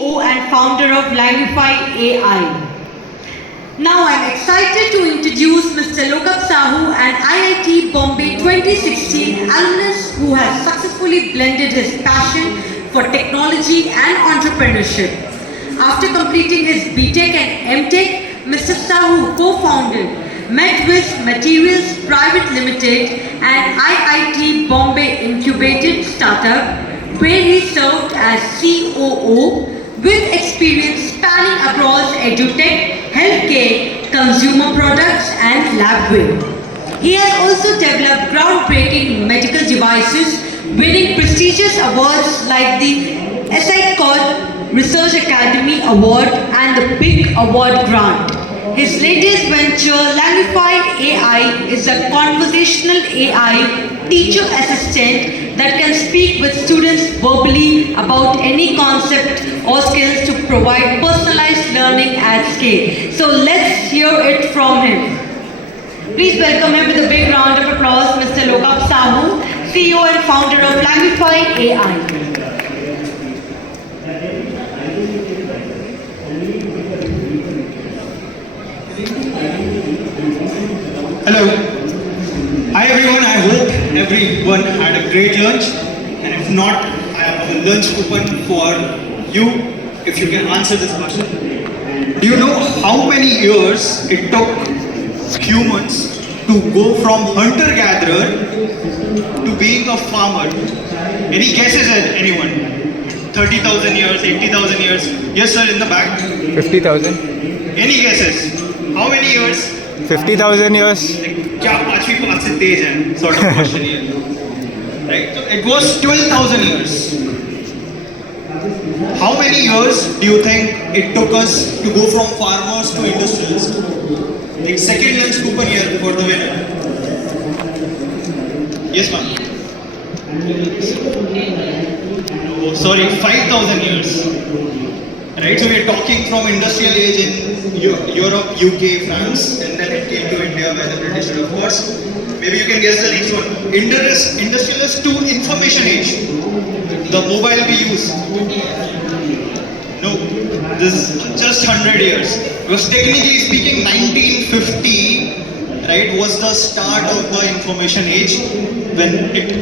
And founder of Langify AI. Now I'm excited to introduce Mr. Lokap Sahu, an IIT Bombay 2016 alumnus who has successfully blended his passion for technology and entrepreneurship. After completing his BTech and MTech, Mr. Sahu co-founded MedWiz Materials Private Limited, an IIT Bombay incubated startup where he served as COO with experience spanning across edutech, healthcare, consumer products and labware. He has also developed groundbreaking medical devices, winning prestigious awards like the SICOD Research Academy Award and the BIG Award Grant. His latest venture, Langify AI, is a conversational AI teacher assistant that can speak with students verbally about any concept or skills to provide personalized learning at scale. So let's hear it from him. Please welcome him with a big round of applause, Mr. Lokap Sahu, CEO and founder of Langify AI. Hello. Hi everyone, I hope everyone had a great lunch, and if not, I have a lunch coupon for you if you can answer this question. Do you know how many years it took humans to go from hunter-gatherer to being a farmer? Any guesses, anyone? 30,000 years, 80,000 years? Yes sir, in the back. 50,000. Any guesses? How many years? 50,000 years. क्या पांचवी पांच से तेज है sort of question here, right? So it was 12,000 years. How many years do you think it took us to go from farmers to industrialists? The second lunch coupon here for the winner. Yes, ma'am. Oh, sorry, 5,000 years. Right, so we are talking from industrial age in Europe, UK, France, and then it came to India by the British, of course. Maybe you can guess the next one. Industrialist to information age. The mobile we use. No, this is just 100 years. Because technically speaking, 1950, right, was the start of the information age when it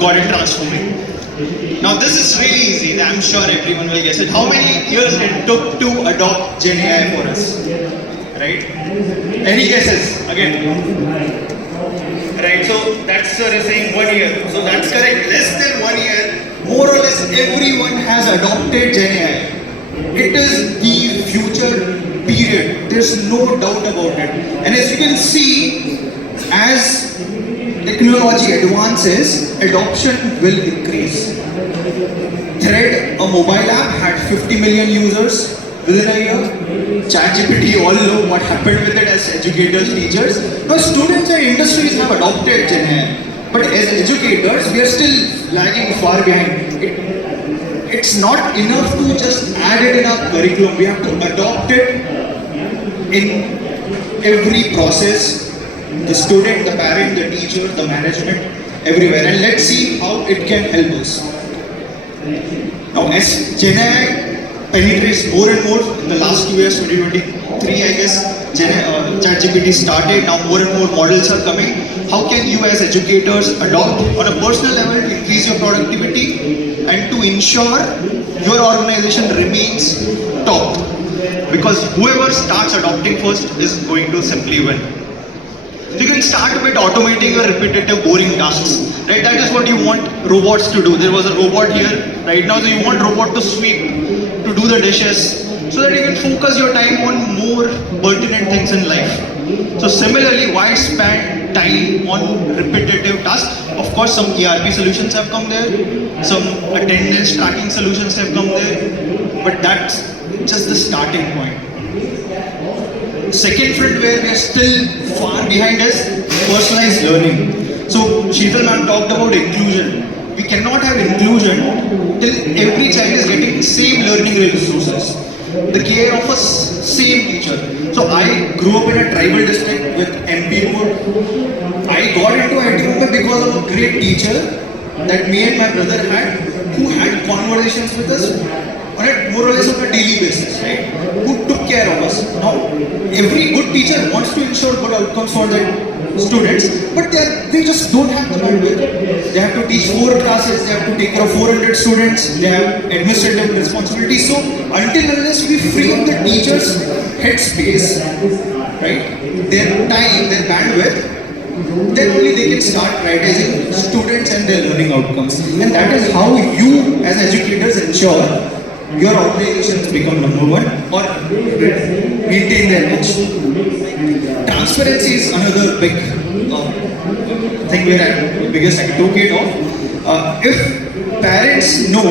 got it transformed. Now this is really easy, I'm sure everyone will guess it. How many years it took to adopt Gen AI for us? Right? Any guesses? Again. Right, so that's saying 1 year. So that's correct, less than 1 year. More or less everyone has adopted Gen AI. It is the future period. There's no doubt about it. And as you can see, as technology advances, adoption will increase. Thread, a mobile app, had 50 million users within a year. ChatGPT, all know what happened with it as educators, teachers. Now students and industries have adopted Gen AI. But as educators, we are still lagging far behind. It's not enough to just add it in our curriculum. We have to adopt it in every process. The student, the parent, the teacher, the management, everywhere. And let's see how it can help us. Now, as Gen AI penetrates more and more in the last 2 years, 2023, I guess, ChatGPT started. Now more and more models are coming. How can you as educators adopt on a personal level to increase your productivity and to ensure your organization remains top? Because whoever starts adopting first is going to simply win. You can start with automating your repetitive, boring tasks, right? That is what you want robots to do. There was a robot here right now, so you want robot to sweep, to do the dishes, so that you can focus your time on more pertinent things in life. So similarly, why spend time on repetitive tasks? Of course, some ERP solutions have come there, some attendance tracking solutions have come there, but that's just the starting point. Second front where we are still far behind is personalized learning. So Sheetal ma'am talked about inclusion. We cannot have inclusion till every child is getting same learning resources, the care of a same teacher. So I grew up in a tribal district with MP mode. I got into IT because of a great teacher that me and my brother had, who had conversations with us on a more or less on a daily basis, right? Who took care of us. Now, every good teacher wants to ensure good outcomes for their students, but they just don't have the bandwidth. They have to teach 4 classes, they have to take care of 400 students, they have administrative responsibilities. So, until unless we free up the teachers' headspace, right, their time, their bandwidth, then only they can start prioritizing students and their learning outcomes. And that is how you as educators ensure your organizations become number one or maintain their edge. Transparency is another big thing where I'm biggest advocate of. If parents know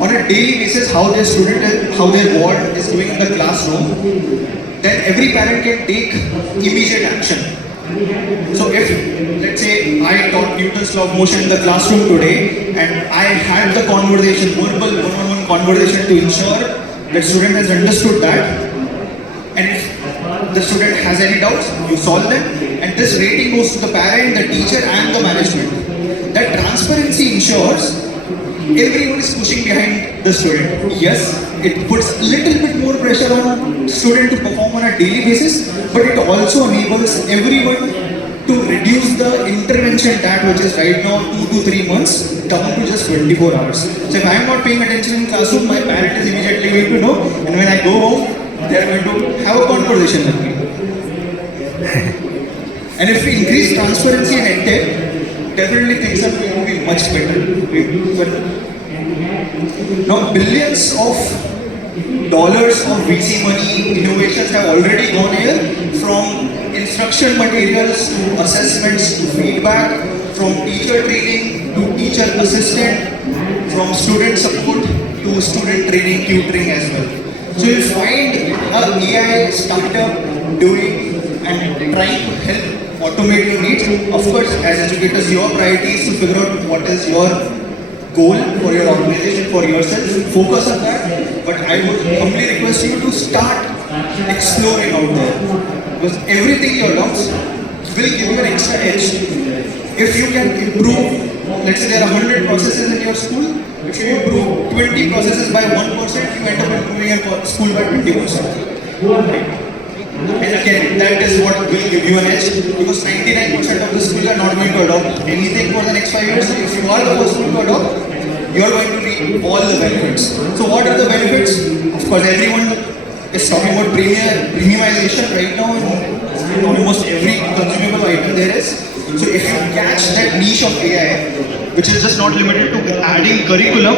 on a daily basis how their student is, how their ward is doing in the classroom, then every parent can take immediate action. So if, let's say, I taught Newton's law of motion in the classroom today and I had the conversation, verbal one-on-one conversation to ensure the student has understood that, and if the student has any doubts, you solve them, and this rating goes to the parent, the teacher and the management. That transparency ensures everyone is pushing behind the student. Yes, it puts a little bit more pressure on student to perform on a daily basis, but it also enables everyone to reduce the intervention that which is right now 2 to 3 months down to just 24 hours. So if I am not paying attention in classroom, my parent is immediately going to know, and when I go home, they are going to have a conversation with me. And if we increase transparency and edtech, definitely things are going to be much better. Now, billions of dollars of VC money innovations have already gone here, from instruction materials to assessments to feedback, from teacher training to teacher assistant, from student support to student training, tutoring as well. So you find an AI startup doing and trying to help automate your needs. Of course, as educators, your priority is to figure out what is your goal for your organization, for yourself. Focus on that. But I would humbly request you to start exploring out there. Because everything you adopt will give you an extra edge. If you can improve, let's say there are 100 processes in your school, if you improve 20 processes by 1%, you end up improving your school by 20%. And again, that is what will give you an edge, because 99% of the schools are not going to adopt anything for the next 5 years. If you are the first school to adopt, you are going to reap all the benefits. So what are the benefits? Of course, everyone is talking about premiumization right now in almost every consumable item there is. So if you catch that niche of AI, which is just not limited to adding curriculum,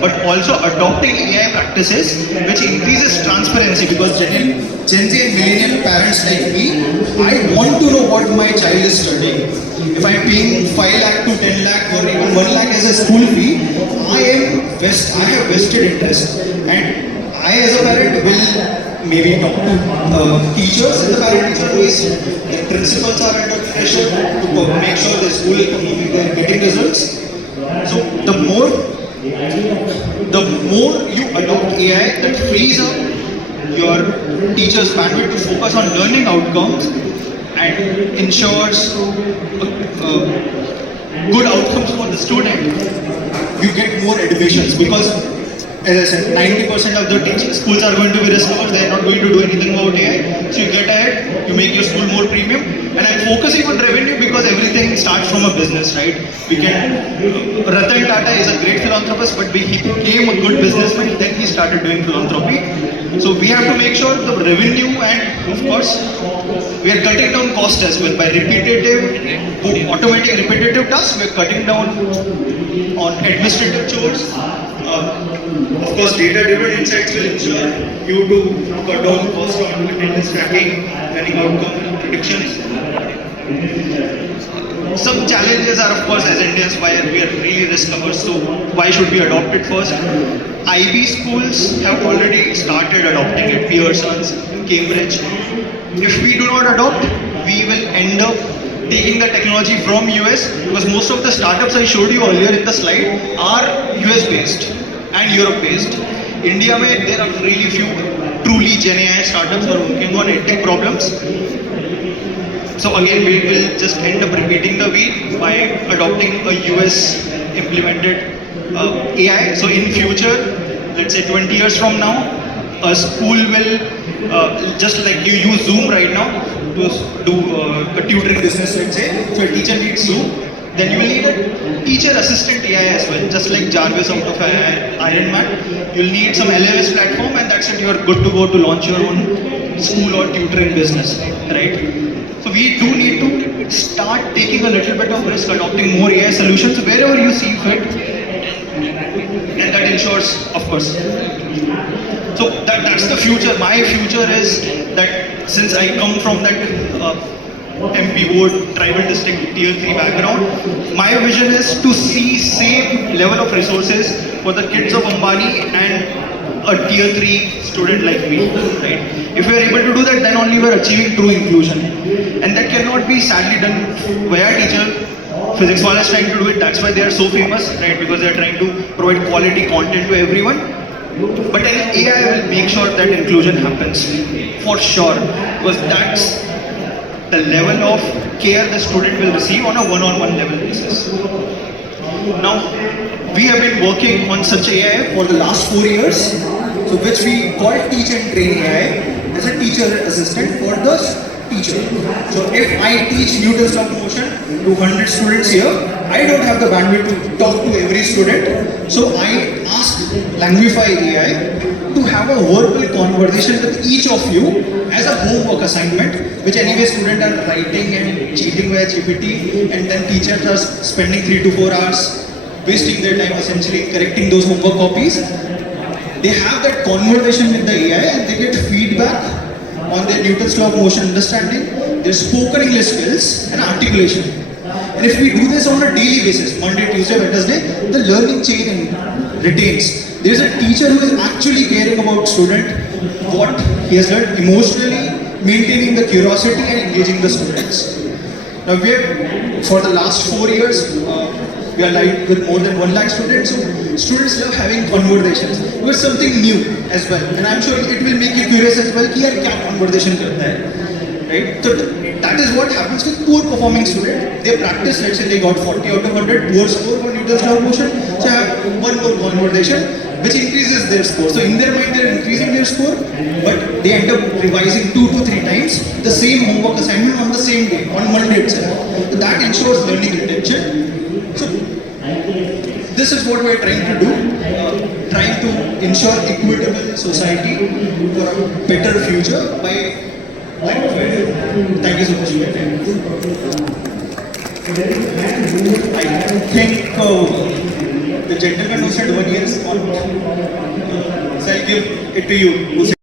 but also adopting AI practices which increases transparency, because Gen Z and millennial parents like me, I want to know what my child is studying. If I'm paying 5 lakh to 10 lakh or even 1 lakh as a school fee, I have vested interest, and I as a parent will maybe talk to teachers in the parent-teacher meetings. The principals are under pressure to make sure the school is getting results. So the more you adopt AI, that frees up your teacher's bandwidth to focus on learning outcomes and ensures good outcomes for the student. You get more admissions, because as I said, 90% of the teaching schools are going to be risk averse. They are not going to do anything about AI. So you get ahead, you make your school more premium. And I'm focusing on revenue because everything starts from a business, right? Ratan Tata is a great philanthropist, but he became a good businessman, then he started doing philanthropy. So we have to make sure the revenue, and of course, we are cutting down cost as well by automating repetitive tasks. We are cutting down on administrative chores. Of course, data-driven insights will ensure you to cut down cost on attendance tracking, learning outcome predictions. Some challenges are, of course, as Indians, why we are really risk averse, so why should we adopt it first? IB schools have already started adopting it, Pearson's, Cambridge. If we do not adopt, we will end up taking the technology from US, because most of the startups I showed you earlier in the slide are US based and Europe based. India, there are really few truly Gen AI startups who are working on edtech problems. So again, we will just end up repeating the wheel by adopting a US implemented AI. So in future, let's say 20 years from now, a school will, just like you use Zoom right now to do a tutoring business, let's say, so a teacher needs Zoom, then you will need a teacher assistant AI as well, just like Jarvis out of Iron Man. You'll need some LMS platform, and that's it, you're good to go to launch your own school or tutoring business, right? So we do need to start taking a little bit of risk, adopting more AI solutions wherever you see fit, and that ensures, of course. So that's the future. My future is that since I come from that MP Ward tribal district tier 3 background, my vision is to see same level of resources for the kids of Ambani and a tier 3 student like me, right? If we are able to do that, then only we are achieving true inclusion. And that cannot be sadly done via teacher. Physics Wala is trying to do it, that's why they are so famous, right? Because they are trying to provide quality content to everyone. But then AI will make sure that inclusion happens, for sure. Because that's the level of care the student will receive on a one-on-one level basis. Now, we have been working on such AI for the last 4 years, so which we call Teach and Train AI as a teacher assistant for the teacher. So if I teach Newton's law of motion to 100 students here, I don't have the bandwidth to talk to every student. So I ask Langify AI to have a verbal conversation with each of you as a homework assignment, which anyway students are writing and cheating via GPT, and then teachers are spending 3 to 4 hours wasting their time essentially correcting those homework copies. They have that conversation with the AI and they get feedback on their Newton's law of motion understanding, their spoken English skills and articulation. And if we do this on a daily basis, Monday, Tuesday, Wednesday, the learning chain retains. There is a teacher who is actually caring about student, what he has learned emotionally, maintaining the curiosity and engaging the students. Now we have, for the last 4 years, we are live with more than 1 lakh students. So students love having conversations. It was something new as well. And I'm sure it will make you curious as well, कि यार क्या conversation करता है, right? So that is what happens with poor performing student. They practice, let's say they got 40 out of 100, poor score for Newton's law of motion. So have one more conversation, which increases their score. So in their mind, they're increasing their score, but they end up revising 2 to 3 times the same homework assignment on the same day, on Monday itself. So that ensures learning retention. So this is what we are trying to do, trying to ensure equitable society for a better future by Langify. Thank you so much for your time. I think the gentleman who said 1 year is on. So I'll give it to you.